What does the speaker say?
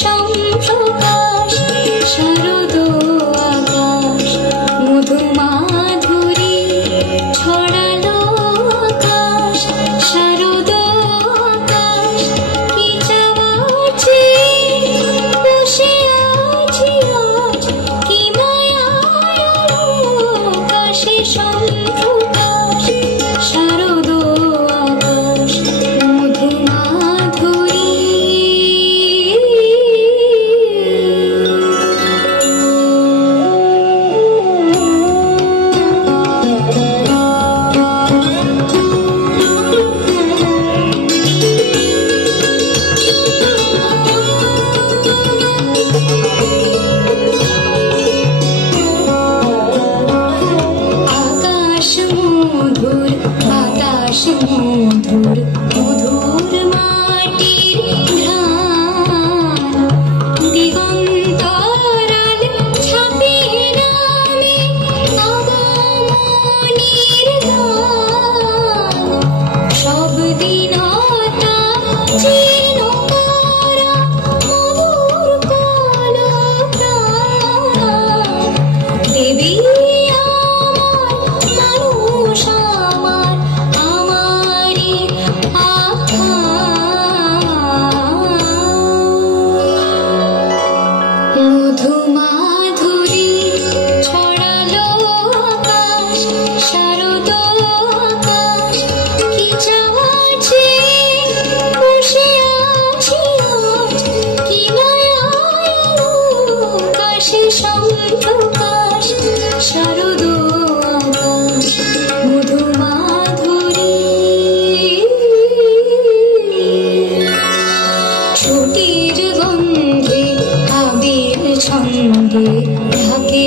সম্প্রকাশ শারদ আকাশ মধুমাধুরী ছড়ালো আকাশ শারদ আকাশ কি চাওয়াছে বসে আছি আজ কি মায়ার আকাশে সম্প্রকাশ শারদ আকাশ মধুমাধুরী। আকাশ মধুর মধুর মাটির ঘ্রাণ দিগন্তরাল ছাপিয়ে নামে আগমনীর গান সব দিনতা জীর্ণ করা মধুর কলপ্রাণ দেবী মানুষ আমার আমারই মধুমাধুরী ছড়ালো আকাশ শারদ আকাশ কি চাওয়াছে বসে আছি আজ কি মায়ার আকাশে সম্প্রকাশ শারদ আকাশ মধুমাধুরী। ছুটির গন্ধে আবির ছন্দে ঢাকে